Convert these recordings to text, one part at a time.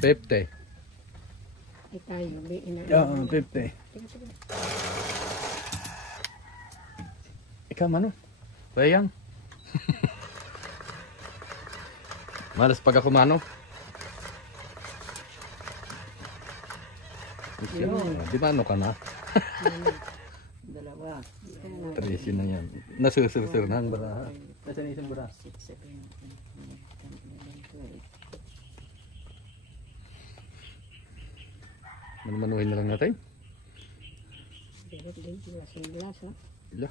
50. Ay tayo, Oo, 50. Ikaw, mano? Bayang. Malas pag ako, mano. Di mano ka na? Dalawa. 13 na yan. Nasursur na ang baraha. Nasaan isang baraha? 6, 7, 8, 9, 10, 11, 12. Manumanuhin na lang natin. Direct din, glass ha. Ila.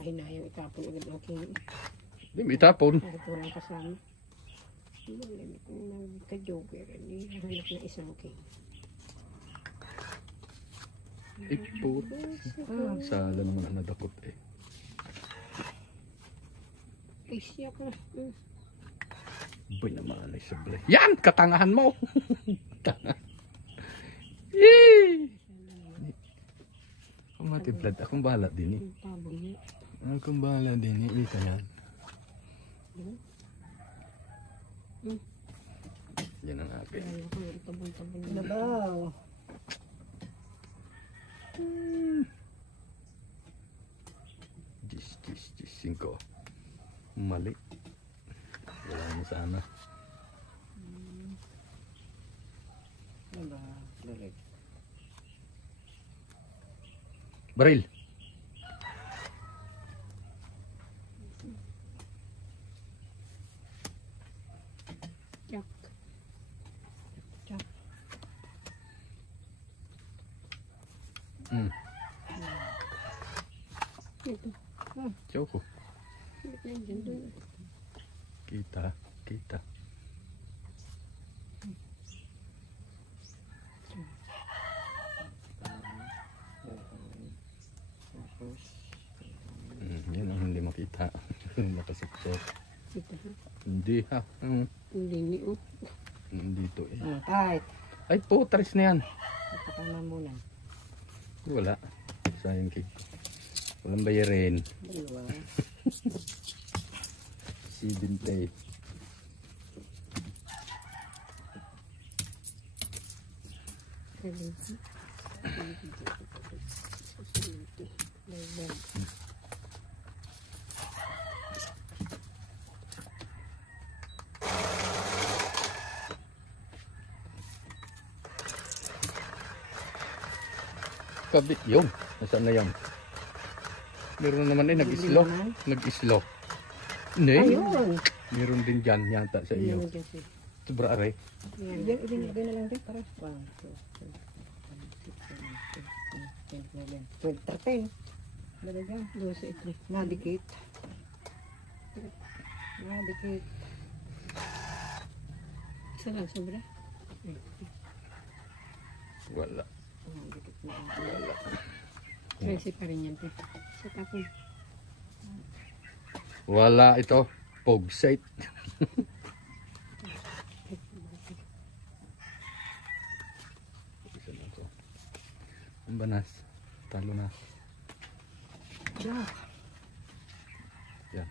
Ay na yung itapon agad ang king. Di mo itapon. Ito lang kasama. Wala kung nagka-joker. Hindi hanap na isang king. Ipot. Sala naman ang nadakot eh. Ay siya ka. Boy naman ay sablay. Yan! Katangahan mo! Tanga. Yee! Akong matiblad. Akong bahala din eh. Tabong niya. Akong bahala din eh. Ika yan. Yan ang akin. Kaya ako yung tabong-tabong niya. Nabaw. Jis, 5. Mali. Wala mo sana. Balik. Baril. Jack. Jack. Ito. Choco. Nandiyan doon. Kita. Yan ang hindi makita. Nakasuksok. Ito ha. Hindi ha. Hindi ni oh. Dito eh. Kahit. Ay po, taris na yan. Patama muna. Wala. Sayang cake. Walang bayarin. Dalawa. 70. Kabit yun. Nasaan na yan? Meron naman eh, nag-islo. Nag-islo. Hindi. Ayun. Meron din dyan yata sa iyo. Sobra are. Ibigay na lang din para. 1, 2, 3, 4, 5, 6, 7, 8, 9, 10, 11, 12, 13. Talaga. 12, 3. Nadikit. Isa lang sobra. Wala. Nadikit na. Wala. 13 pa rin yan. Sa tapon. Wala ito. Pog site. Ang banas. Talo na. Yeah. Yan.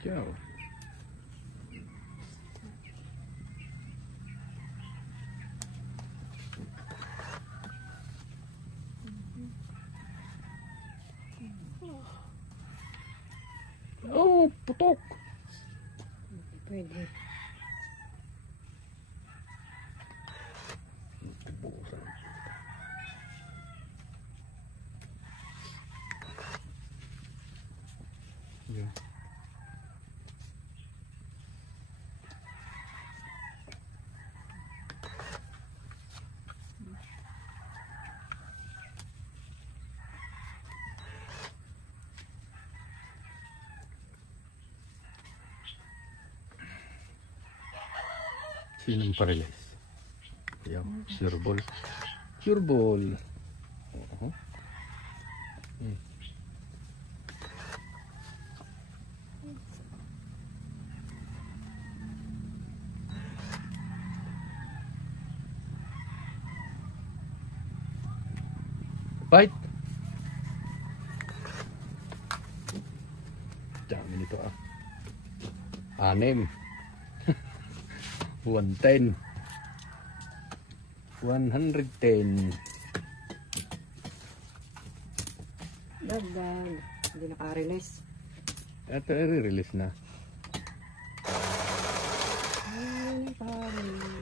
Ciao. Oh, putok. Pwede. Yan. Sinong parehas? Ayaw, sure ball. Sure ball. Oo. Bite. Dami nito ah. 6. 110. 110. Dagdag. Hindi naka-release. Ito i-release na. Ay, naka-release.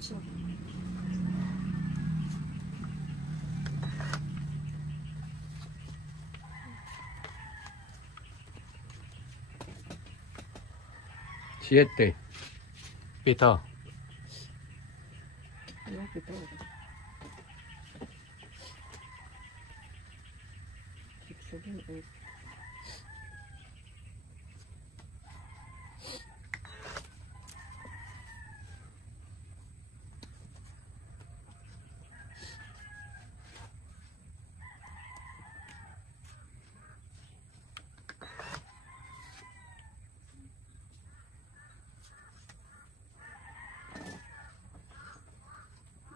So, 7. 7. malapit ako. 6, 7, 8.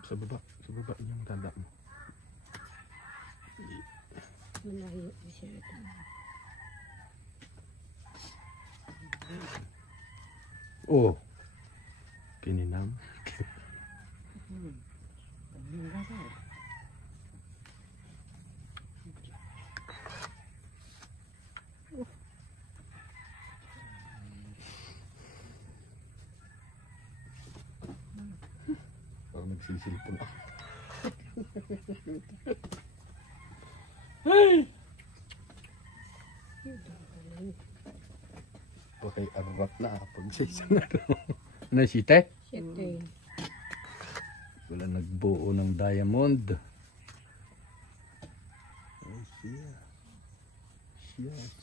Sa baba yung tanda mo. Malayo siya ito. Oh. Kininam. Ang gasa. Parang nagsisilpon ako. Okay, arap na pag sa isang ano site? 7. Wala nagbuo ng diamond. Oh,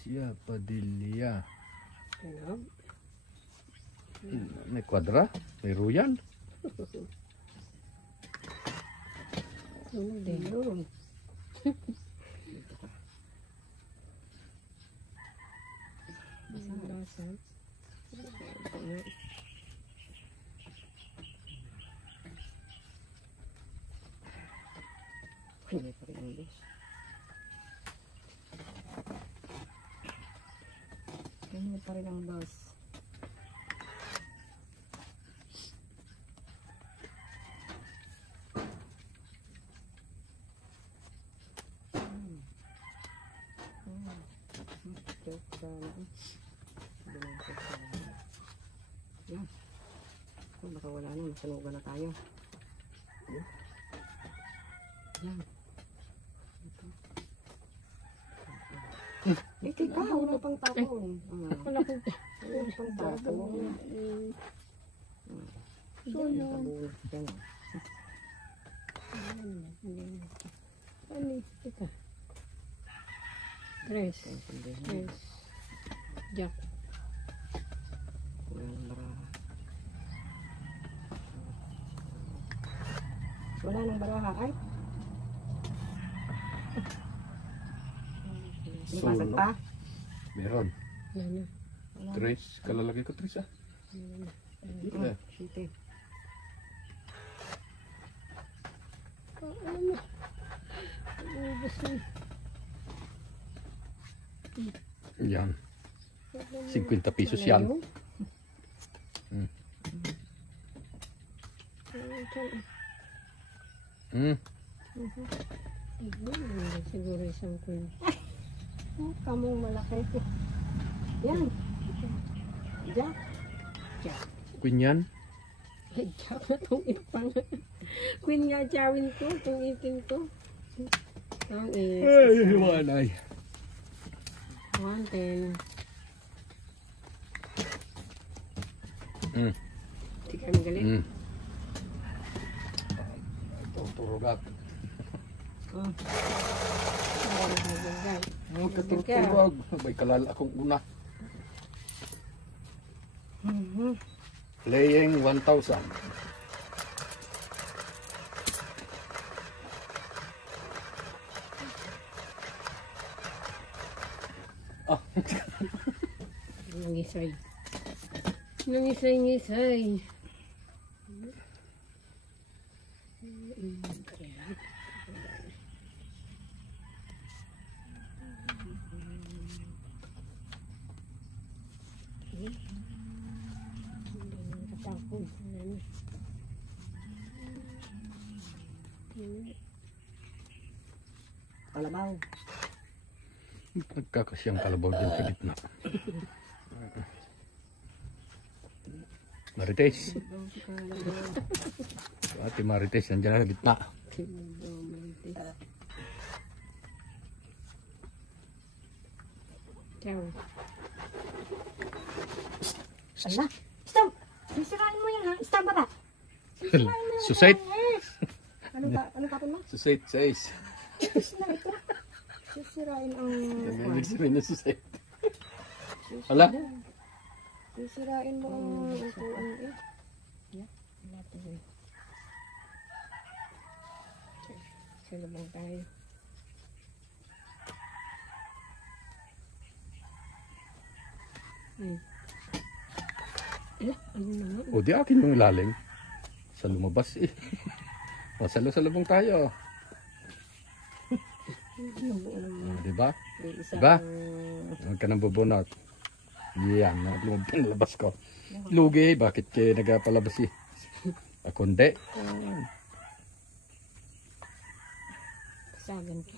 siya Padilla. Ano? May kwadra, may royal. Ano din? Yun. Ang lasa. Hindi pa rin ang bus. Hindi pa rin ang bus. Yan. Kung baka wala na, masanugan na tayo. Yan. Ito. Teka, wala pang tapon. Wala ko. Wala pang tapon. So, yun. Yan. Ano? Teka. 3. 3. Jack. Wala nang baraha. Wala nang baraha. Ay. Lipasan pa? Meron. Ano? Tres. Kalalagay ko tres ah. Dito. Siti. Ano? Ubus na. Yan. 50 pesos yan. Siguro isang kun. Kamong malaki. Yan. Jack. Jack. Queen yan. Ay, tsaka itong ipang. Queen nga chawin ko, itong itin ko. Ang Ay, hiwanay. 110. Mm. Hindi kami galit. Mm. Ito, turugat. Oh. Ang katurturog. May kalala akong una. Playing 1,000. Ah, Nangisay. Nangisay-ngisay. Katapon. Kalabaw. nagkakasyang kalabaw din sa gitna. Marites. Ate Marites, nandiyan sa gitna. Ciao. Ala, stop! Sisirain mo yan ha? Stop ba ba? Susit. Ano tapon mo? Susit, says. Sisirain ito. Sisirain ang... Ibig sabihin na susit. Hala. Sisirain mo ang upuan eh. Sino bang tayo? Ano naman? O di akin yung ilalim. Sa lumabas eh. O salo-salubong tayo. O, diba? Diba? Huwag ka nang bubunot. Yan, lumabas ko. Lugi, bakit kayo nagpalabas eh? Ako hindi. Kasagan ka.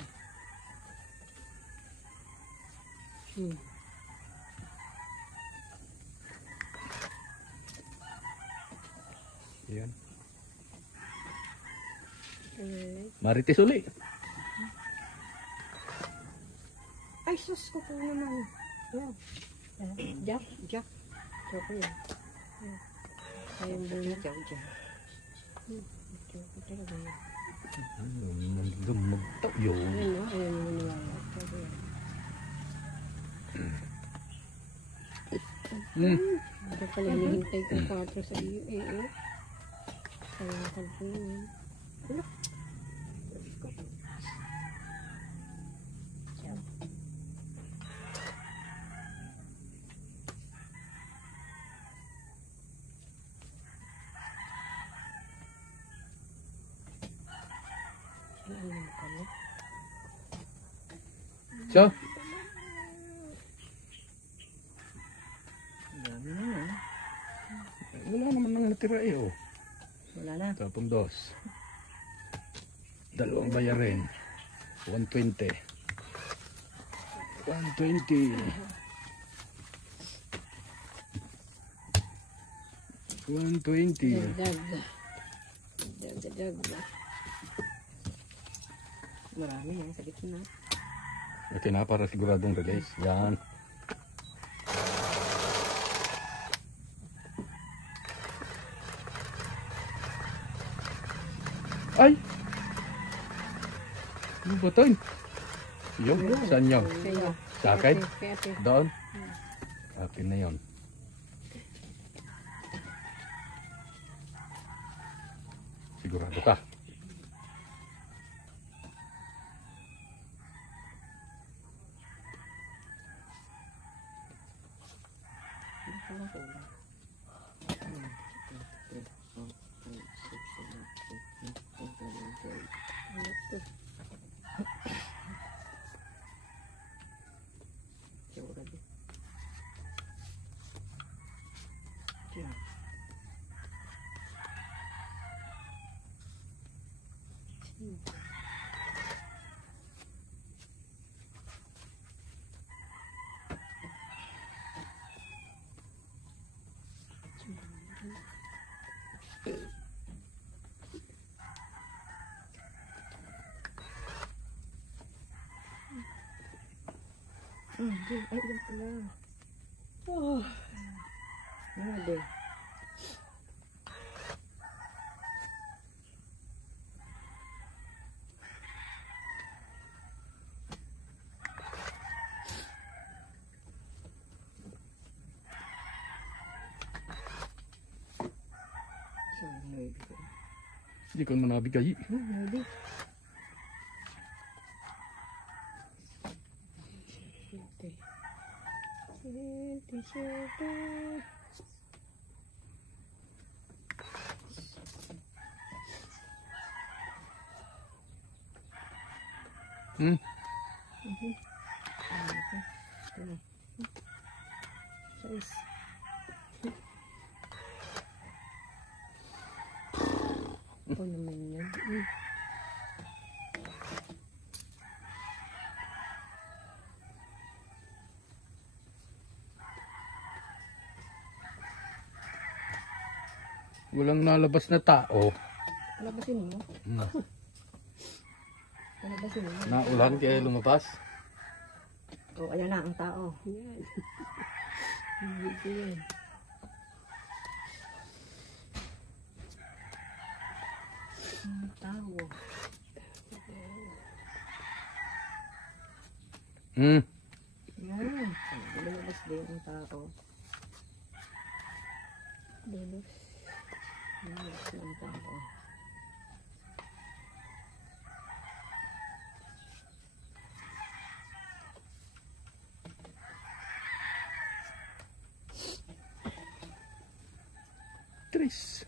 Yan. Marites uli. Ay, sus ko po naman. Wow. Jack. Jack. Jack ko yan. Ayun ba yun? Jack. Jack ko talaga yun. Magtayo. Ayun no? Ayun mo niwala. Jack ko yan. Ito pala hinihintay ko 4 sa iyo eh. Kaya kalpo yun. Ano? So, wala naman nang natira eh oh. Wala na. Tapong dos. Dalawang bayarin. 120. 120. 120. Dag. Marami yan sa gitna. Okay na, para siguradong release. Yan. Ay! Ano ba ito? Yung, saan yun? Kaya. Sa akin? Kaya ate. Doon? Akin na yun. Sigurado ka? Ay, yan pala. Oh. Grabe. Hindi ko naman nabigay. Maybe. Hmm. Size. Ako naman yan. Walang nalabas na tao. Palabasin mo. Hmm. Palabasin mo. Naulan kaya lumabas. Oh, ayan na ang tao. Yan. Hindi ko yan. Ang tao. Hmm. Yan. Lumabas din ang tao. Lumabas. Lumabas ang tao. Tris.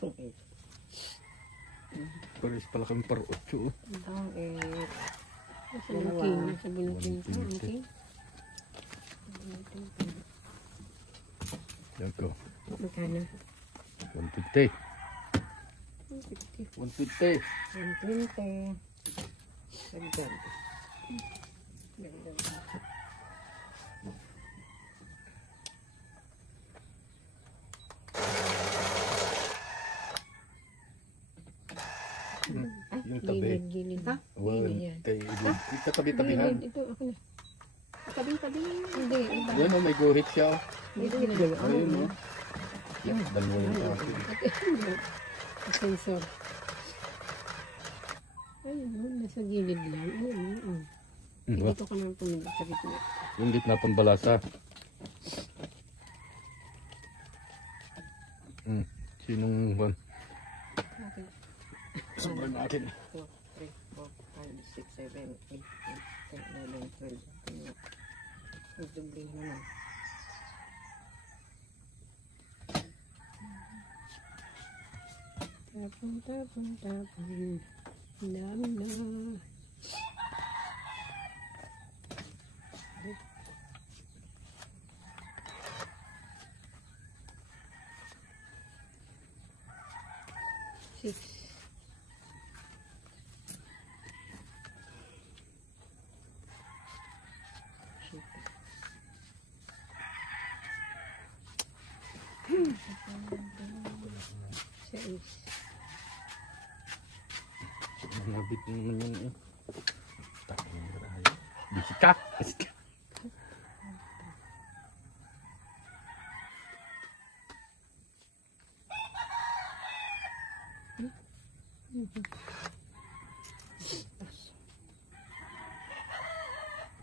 Tungkit. Pares pala kami par 8. Ang Sa bulletin. Sa bulletin ko. Okay. Yan ko. Magkano? 150. 150. 120. Sagdan. Yung tabi. Gilid. Ha? Well, yan. katabi-tabihan. Ito, ako na. Tabi-tabi. Hindi, iba. Yan o, may guhit siya. Oh. May gilid. Ayun o. Dalawa yung kasi. Sensor. Ayun, nasa gilid lang. Ayun. Dito ka naman pumunta sa gitna. Yung gitna pambalasa. Sinong one? Okay. Sobrang akin. 2, 3, 4, 5, 6, 7, 8, 9, 10, 11, 12. Magdubling naman. Tapon. Dami na. Six. Six. Nabit naman yun eh. Takot yung garahe. Busy ka. Busy ka.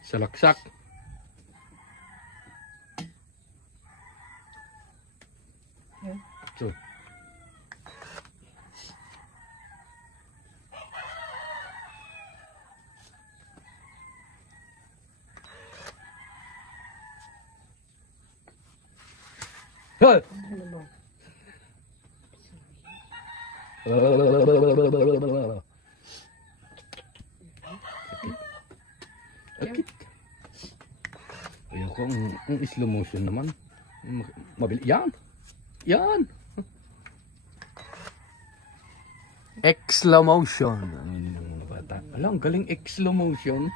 Salaksak. Yan. So. Hey! Ano ba? Sakit. Ayoko ang slow motion naman. Mabili. Yan. Yan. X-slow motion. Ano yun ng mga bata? Alam, galing X-slow motion.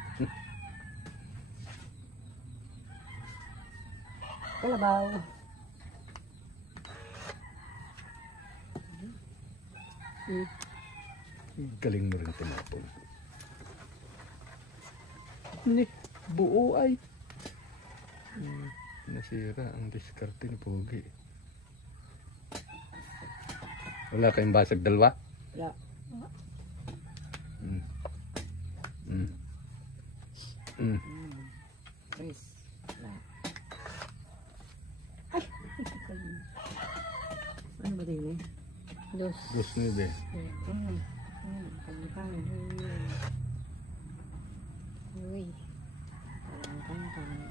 Kalabaw. Galing mo rin tumapon. Hindi, buo ay. Nasira ang diskarte ni Pogi. Wala kayong basag dalawa? Wala. Tres. Wala. Ay! Ano ba din eh? Dos. 2-9. Kanya-kanya. Uy. Parang kanya-kanya.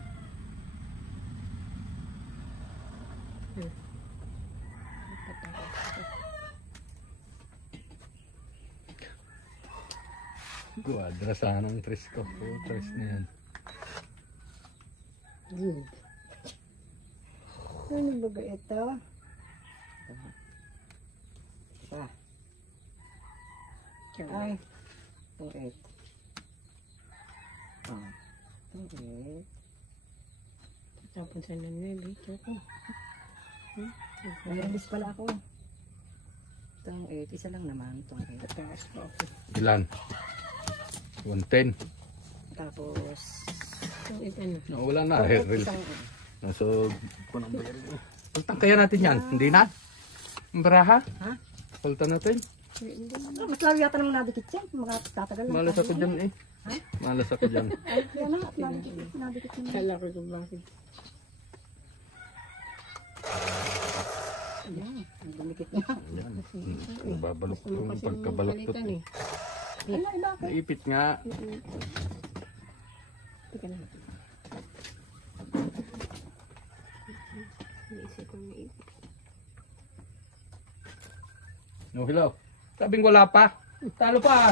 Guadra sana ang tres ko. Oo, tres na yan. Good. Ano ba ba ito? Isa. Ay. 2-8. Ah. 2-8. Tapon sa nanay, Choco. May alis pala ako. Itong 8. Isa lang naman. Itong 8. Taas pa ako. Ilan? 110. Tapos. Itong ano. No, wala na. Real. Isang. So, kung ang bayar mo. Pultang kaya natin yan. Hindi na? Ang baraha? Ha? Pultang natin. Mas lalo yata naman nadikit yan. Mga tatagal lang. Malas ako dyan eh. Ha? Malas ako dyan. Yan na. Nadikit yan. Kala ko kung bakit. Yan. Dumikit na. Yan. Nababalok Gusto mo yung kasi pagkabaloktot. balikan eh. Ano iba ako? Naipit nga. Teka na. Naisip ko na ipit. No, hello. Sabing wala pa. Talo pa.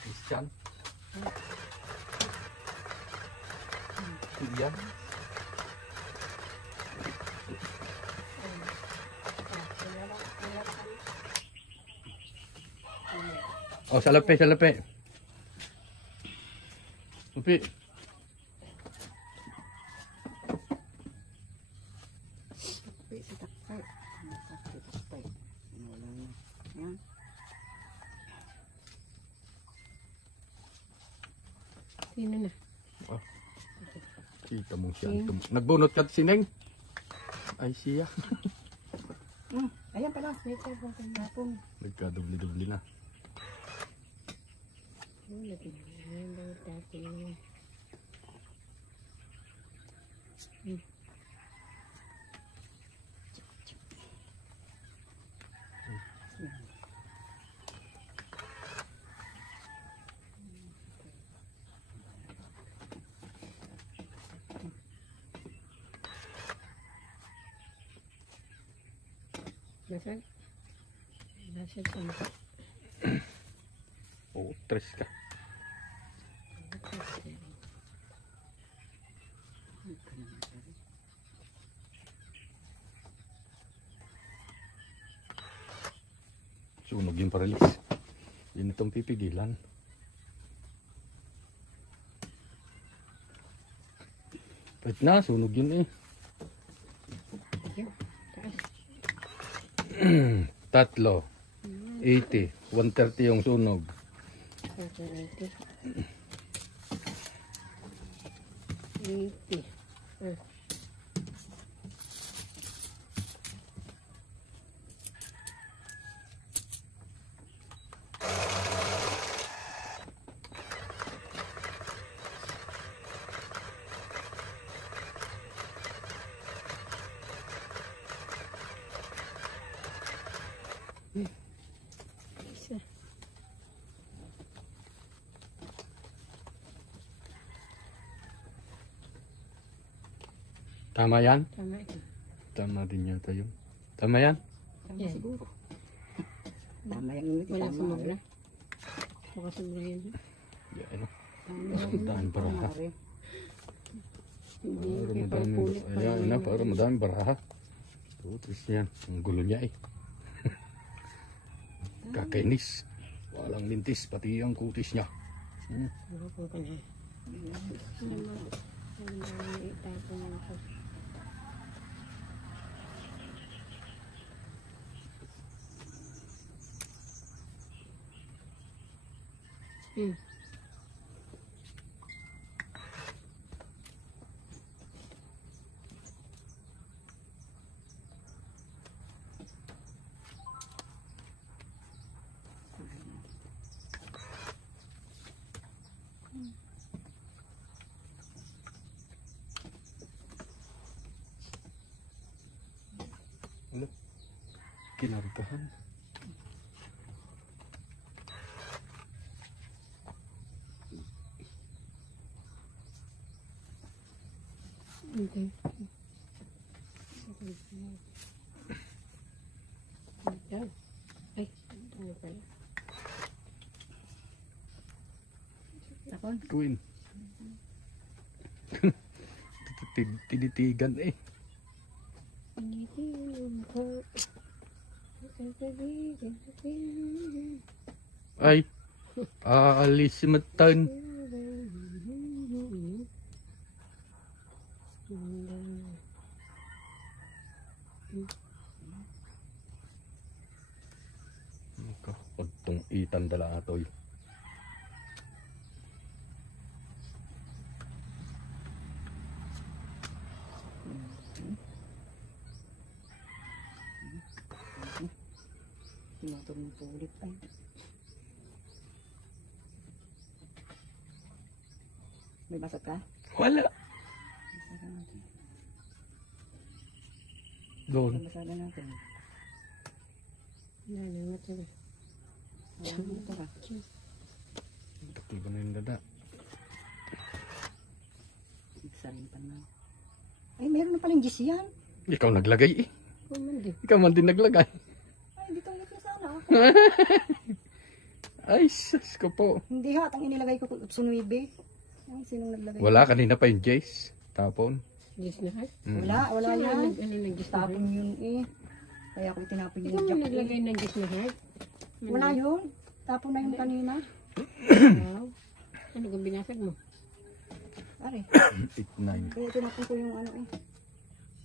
Christian. Yan. Oh, salapi, salapi. Supi. Takpay sa takpay. Takpay, takpay. Wala na. Yan. Sino na? Kita mo siya. Nagbunot ka sineng. Ay siya. Ayan pala. May sabong kanapon. Nagkadubli-dubli na. Oh, lagi na. Ayan daw tapon na. Nasaan? Nasaan sa mga? Oo, tres ka. Sunog yung paralis. Yun itong pipigilan. Pwede na, sunog yun eh. Taas. Tatlo. 80. 130 yung sunog. 80. 80. Isa. Tama yan? Tama ito. Tama din yata yun. Tama yan? Tama Yan. siguro. Tama yung Wala sumobra. Baka sumobra yun. Yan ano. Daan baraha. Hindi. Para Kaya madami. pulit pa Ayan naman na, yun. para madami baraha. Putis yan. Ang gulo niya eh. Kakainis. Walang lintis, pati ang kutis niya. Ako ka na. Hmm. Wala. Kinargahan. Okay. Yan. Ay, ano pala? Tapon. Queen. Tinitigan eh. Ay. Aalis si Matan. Pagtong itan dala atoy. Tinatulong po ulit ay. May basag ka? Wala. Basagan natin. Doon. Basagan natin. Nanangat sila. Ito ka. Takil ba na yung dada? Nagsarin pa na. Ay, meron na palang gis yan. Ikaw naglagay eh. Kuman din. Ikaw man din naglagay. Ay, dito ulit na sana ako. Ay, sus ko po. Hindi ha, ang inilagay ko sunuibe. Ay, sinong naglagay? Wala, kanina pa yung Jace. Tapon. Diyos na heart. Wala yan. Ano nag-Diyos na heart? Tapon yun eh. Kaya ako tinapon Ikaw yung mo jack naglagay eh. ng Diyos na heart? Wala yun. Tapon na yung kanina. Wow. Ano kung binasag mo? Pare, 8-9. kaya tinapon ko yung ano eh.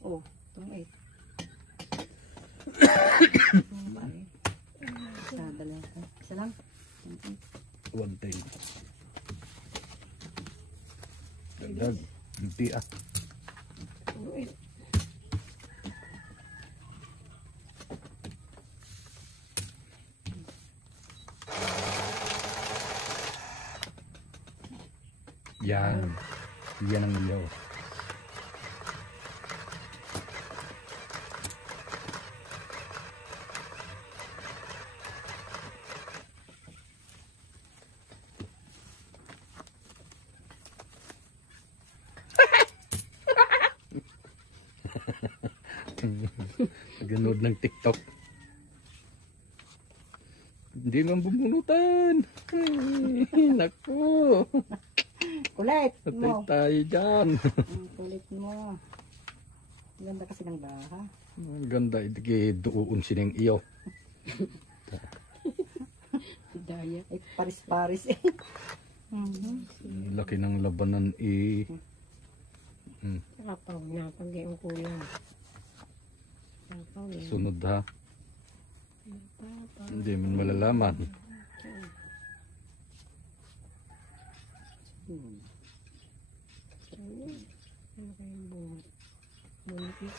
Oh, itong 8. Pare. Isa, dalawa. Isa lang. 110. Dagdag. Hindi ah. Puro eh. Yan. Yan ang ilaw. Naganood ng TikTok. Hindi man bumunutan. Ay, naku. Kulit Patay mo. tayo dyan. Kulit mo. Ganda kasi ng baha. Ang ganda. Doon sining iyo. Daya. Ay, paris-paris eh. Laki ng labanan eh. Kapaw na pag yung kulang. Kapaw yan. Sunod ha. Kapaw. Hindi man malalaman. Ano kayang bungot? Bungot na.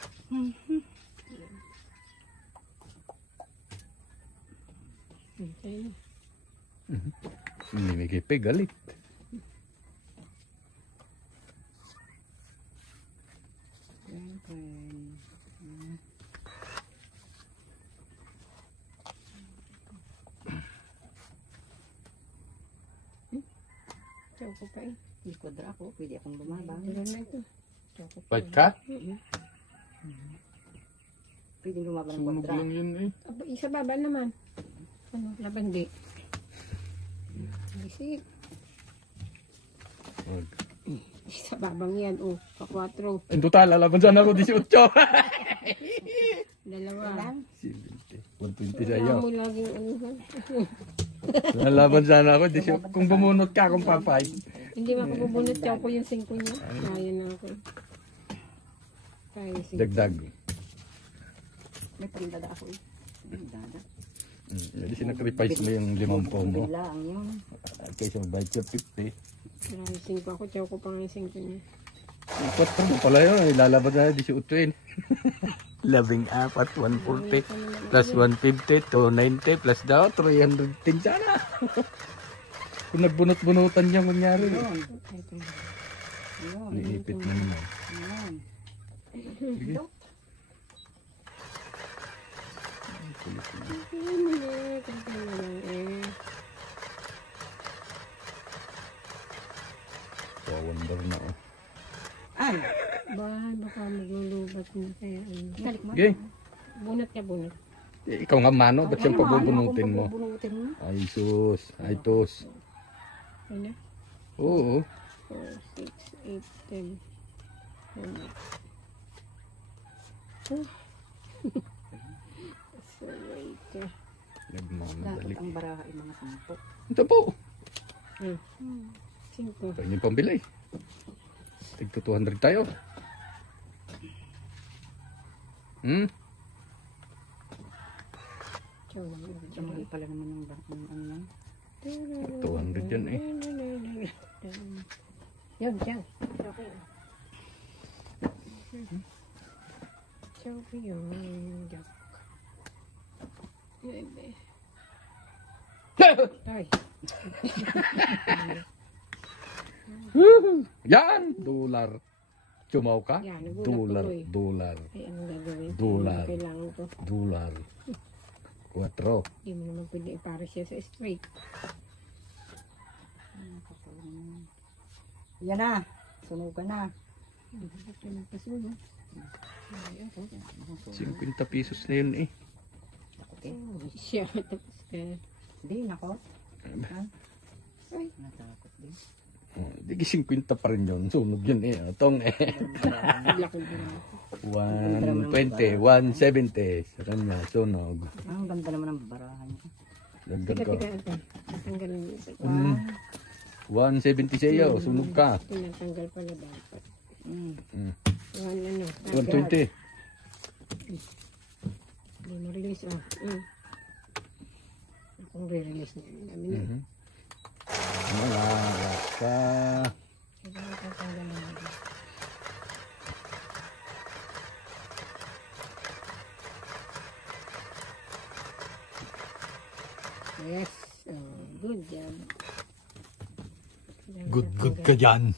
Okay na. Hindi may kipe galit. Choco pa eh. Hindi kwadra ako. Pwede akong bumaba. Diyan na ito. Choco pa. Fight ka? Pwede lumaba ng Sunog kwadra. lang yun eh. Aba, isa baba naman. Ano, labandi. Isip. Wag. Isa babang yan, oh. Pa-4. In total, lalaban sana ako 18. Dalawa. Lang. 70. 120 sa iyo. Wala mo laging ano. Lalaban sana ako. Di siya, kung bumunot ka, akong pa-5. Hindi makapabunot siya ko yung 5 niya. Kaya na ako. Kaya yung 5. Dagdag. May pagdada ako eh. Dada. Hindi sinacrifice mo yung 50 mo. Bila ang yun. Kaysa magbayad ka 50. Kaya yung 5 ako. Tiyaw ko pa nga yung 5 niya. Ikot pa mo pala yun. Ilalabas na 18 yun. 14, 140 plus 150, 290 plus daw 310 sana. Kung nagbunot-bunutan niya kunyari. Yun. Niipit na naman. Yun. Sige. Wonder na oh. Ay. Ba, baka maglulubat na kaya ano. Balik mo. Okay. Bunot ka, bunot. Ikaw nga mano, ba't siyang pabubunutin mo? Pabubunutin mo. Ay sus, ay tos. Ano? Oo. 4, 6, 8, 10. So, wait. Nagmamadali. Dapat ang baraha ay mga 10. Ito po. 5. Pwede yung pambili. Tigto 200 tayo. Hmm? Mali pala naman yung ano yan. 200 yan eh. Yan, yan. Okay. Okay yun. Jack. Ay. Yan! Dolar. Chumaw ka? Yan, nagulat Dolar. tuloy. Dolar. Ay, anong gagawin? Dolar. Kailangan ko. Dolar. 4. Hindi mo naman pwede ipares siya sa straight. Yan na. Sunugan na. 50 pesos na yun eh. Okay. Siya, tapos ka. Hindi, nako. Ay. Natakot din. Oh, di 50 pa rin yun. Sunog yun eh. Itong eh. Laki din. 120, 170. Sa kanya, sunog. Ang ganda naman ng barahan niya. Dagdag Tika, ko. tika, ito. Natanggal mo ito. 170 sa iyo. Sunog ka. Tinatanggal pala dapat. Mm. Ano? 120. Hindi ma-release. Akong re-release na yun. Dami na. Wala ka. Kailangan tatanggal na natin. Yes. Good job. Good ka dyan.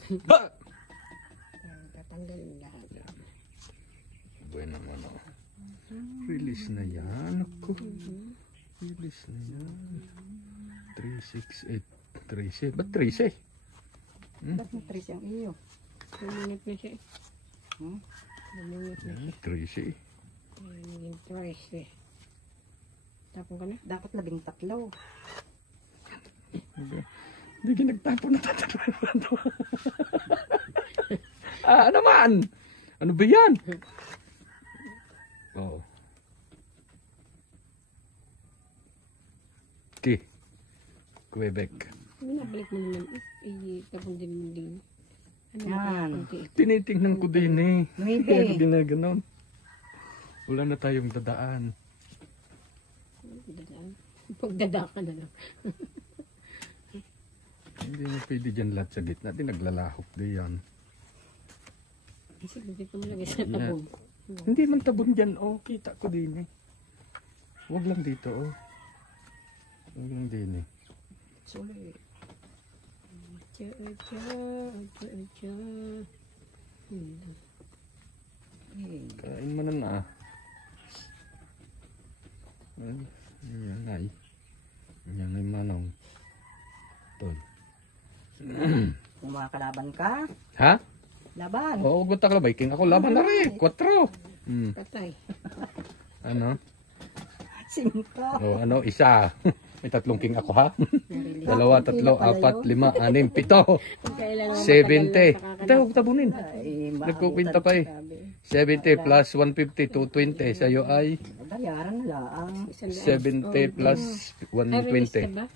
Tatanggal yung lahat. Bueno, ano. Release na yan. Ako. Release na yan. 368. 13. Ba't 13? Ba't matris ang iyo? Luminit na siya. Hmm? Luminit na siya. 13. Naging twice eh. Tapon ka na? Dapat 13. Hindi ginagtapo na tatanong. Ano man? Ano ba yan? Oh. Okay. Quebec. Nabalik mo naman. Tapon din mo din. Ano Yan. konti? Tinitingnan ko din eh. Maybe. Kaya ginaganon. Wala na tayong dadaan. Pagdada ka na lang. Hindi na pwede dyan lahat sa gitna. Di naglalahok di yan. Kasi dito mo lagay sa tabong. Hindi man tabon dyan. Oh, kita ko din eh. Huwag lang dito oh. Huwag lang din eh. Suli. Kain mo na na. Ayan ay. Ayan ay manong. Tol. Kung makakalaban ka, Ha? laban. Oo, gutak lang. King ako laban na rin. 4. Patay. Ano? 5. O ano? Isa. May 3 king ako ha? 2, 3, 4, 5, 6, 7. Kailangan 70. Ito, huwag tabunin. Ay, Nagkukwinta pa eh. 70 plus 150, 220. Sa'yo ay Bayaran na lang. 70 plus Ay, release ka 120. ba?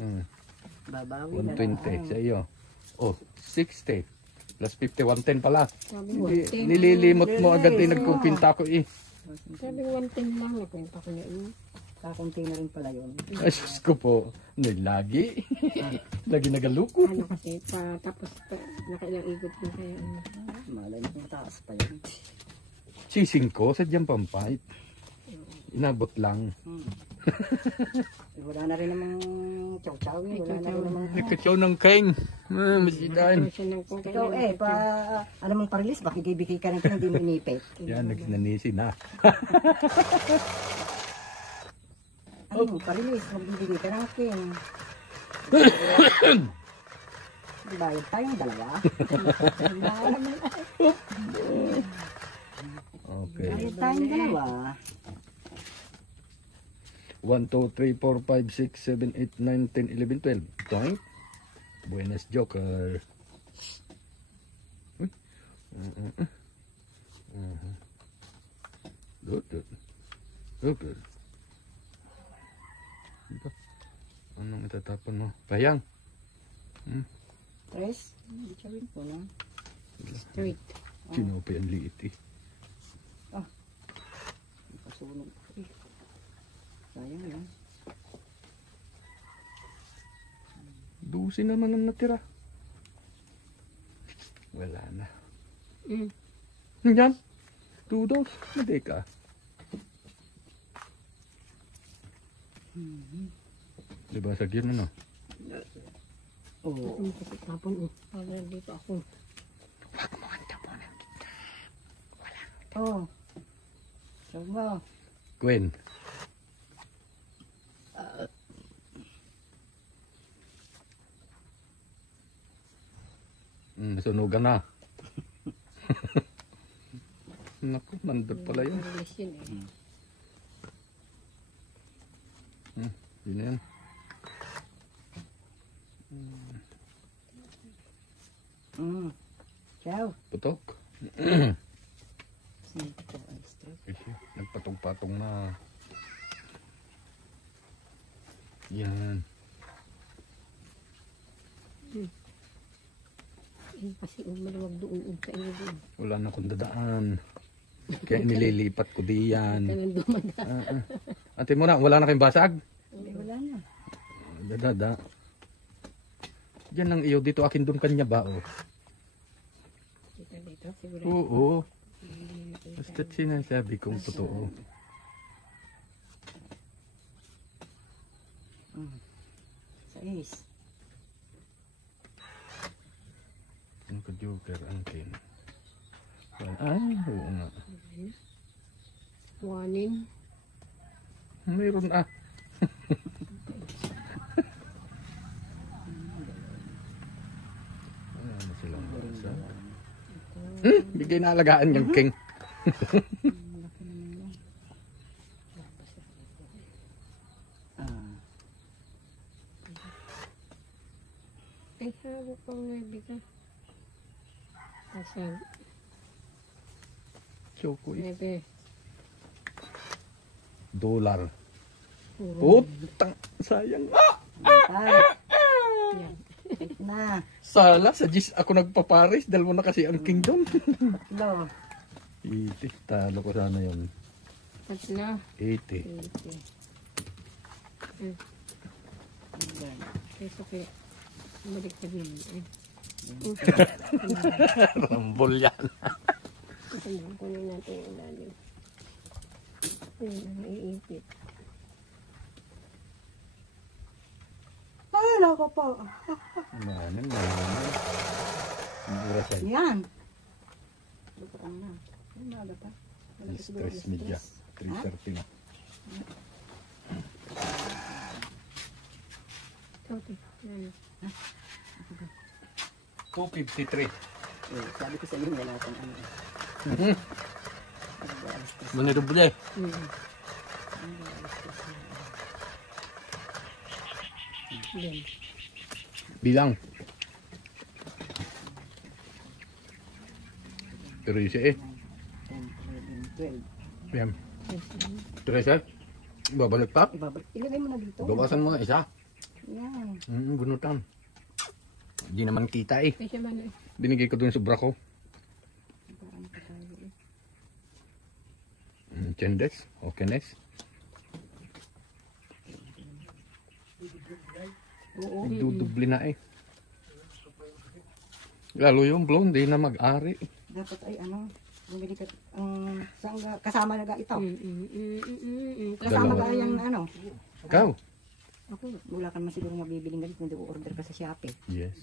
Babawi na 120 sa iyo. Oh, 60 plus 50, 110 pala. Sabi Hindi, 110. nililimot mo agad din nagkumpinta ko eh. Sabi 110 lang. Nakwenta ko niya. Kakunti na rin pala yun. Ay, Diyos ko po. Lagi. Lagi nagaluko. Ano kasi tapos nakailang ikot na kaya. Malay mo mataas pa yun. Sising ko, sadyang pampait. Inabot lang. Wala na rin namang chow-chow. Wala na rin namang... Nagkatsaw ng kain. Masidan. Siya nang kung Ikaw alam mong parilis, bakibibigay ka rin hindi mo inipit. Yan, nagnanisi na. Ano, parilis, magbibigay ka ng king. Bayad tayong dalawa. Okay. Bayad tayong dalawa. 1, 2, 3, 4, 5, 6, 7, 8, 9, 10, 11, 12. Toink. Buenas Joker. Good, good. Good, good. Anong itatapon mo? Payang. Tres, hindi siya rin po na. straight. Sinope ang liit eh. Pasunog. Sayang yan. 12 naman ang natira. Wala na. Yan. 2 dos. Hindi ka. Diba sagyan na no? Oo. Ano kasi tapon para dito ako. Wag mo ang tapon. Oo. Sabi mo. Gwen. Nasunugan na. Naku, nandun pala yun. Release yun eh. Yun na yan. Ciao. Putok. Sinito ko ang stress. Kasi nagpatong-patong na. Yan. Kasi maluwag doon sa inyo doon. Wala na akong dadaan. Kaya nililipat ko diyan. Ganun dumadaan. Ate mo na, wala na kayong basag? Wala na. Dadada. Diyan lang iyo dito akin doon kanya ba oh. Dito, siguro. Oo. Basta sinasabi kong totoo. Sais. Ano ka joker ang kin? Ay, oo nga. Warning. Mayroon ah. Wala na silang basa. Bigay na alagaan yung king. Ay, sabi pang may bigas. Asan? Choco eh. Nebe. Dollar. Puro. Putang sayang. Ah! Yan. Na. Sala, sa Gis ako nagpaparis. Dahil mo na kasi ang king doon. Lo. 80. Talo ko sana yun. Tatlo. 80. Kaysa kaya. Balik ka din. Ay. Rambol yan. Sandang kunin natin yung ilalim. Ayun ang iipit. Ay, lako po. Manan, manan. Ang oras ay Yan. Lupaan na. Ay, maaga pa. stress media. 3:30 na. Okay. Yan. 2:53. Sabi ko sa inyo, wala akong ano. Manirog ba dyan? Yan. Bilang. Pero isa eh. 10, 11, 12. Yan. 13? Babalik pa. Ibabalik. Ilagay mo na dito. Bawasan mo isa. Yan. Bunutan. Hindi naman kita eh. Kasi man eh. Binigay ko dun sa bra ko. Chendes. Okay, nice. Oo. Dudubli na eh. Lalo yung blonde, di na mag-ari. Dapat ay ano, bumili ka, kasama na ga ito. Kasama Dalawa. ga yung ano. Ikaw? Ako, wala ka naman siguro mabibiling ganito, hindi order ka sa Shopee. Yes.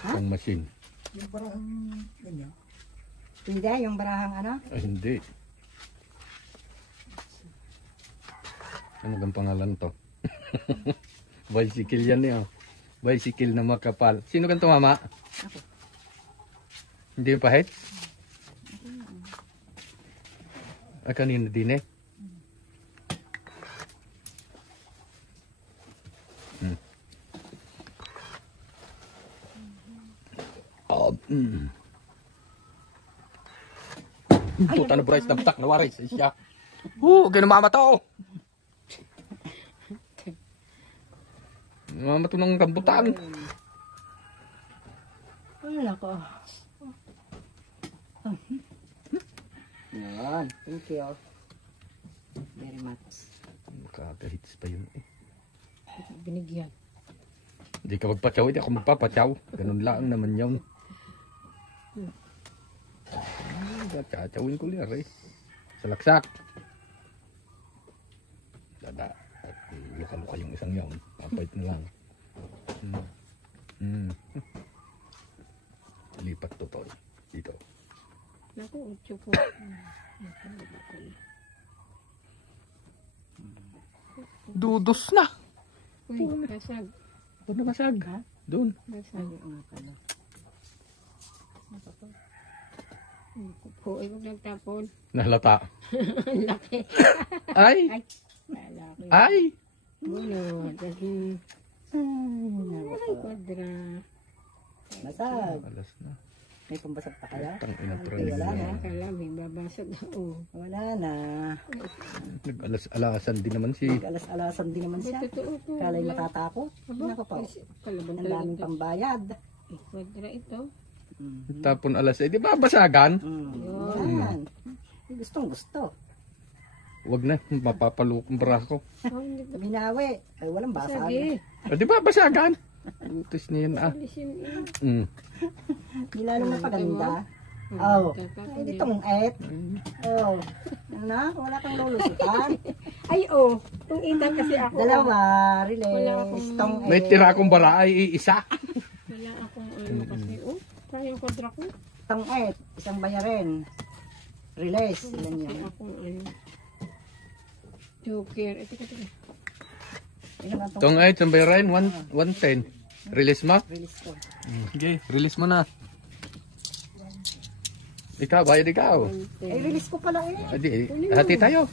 Ha? Ang machine. Hindi, yung barahang ano. Ay, hindi. Ano bang pangalan to? Bicycle yan eh. Bicycle na makapal. Sino kan tumama? Ako. Hindi pa head? Ah, kanina din eh. Puta na Bryce, nabtak na waris. Siya. Ginamama to. Mama to ng rambutan. Wala ko. Yan, thank you. Very much. Makaka-hits pa yun eh. Binigyan. Hindi ka magpatsaw, hindi ako magpapatsaw. Ganun lang naman yun. Tsawin ko liya eh. Sa laksak. Dada. At luka-luka yung isang yun. Papait na lang. Lipat to tol. Dito. Naku, utyo po. Dudos na. Uy, basag. Doon na masag. Doon. Basag. Ano pala? Po, ay huwag nagtapon. Nahalata. Ang laki. Ay! Ay, malaki. Ay! Bunod. Kasi, ay, kwadra. Basag. Alas na. May pambasag pa kaya? Tang ina Okay, wala na. Akala, may babasag ako. Wala na. Nag-alas-alasan din naman si... Alas-alasan din naman Ay, siya. totoo po. Kala'y matatakot. Nako po. Kalaban Ang daming talaga. pambayad. Kwadra ito. Tapon alas eh. Di ba basagan? Yan. Gustong gusto. Wag na. Mapapalukong bra ko. Oh, hindi ko. Binawi. Ay, walang basag. Sige. Di ba basagan? Utos niya yan ah. Alisin yun. Nilalong na paganda. Oh. Ay, di tong-et. Mm. Oh. Ano na? Wala kang lulusutan. Ay, oh. Kung ina kasi ako. Dalawa. Wala Release. akong- Tong-et. May tira akong bara ay isa. Wala akong ano kasi. Oh, kaya kwadra ko. Tong-et. Isang bayarin. Release. Ilan Kasi yun? akong ano. Joker. Ito, ito. Ilan ang tong-et? Tong ay, sambayaran, 110. Release mo? Release ko. Okay, release mo na. Ikaw, bayad ikaw. Ay, release ko pala eh. Adi, hati tayo.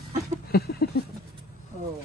Oh.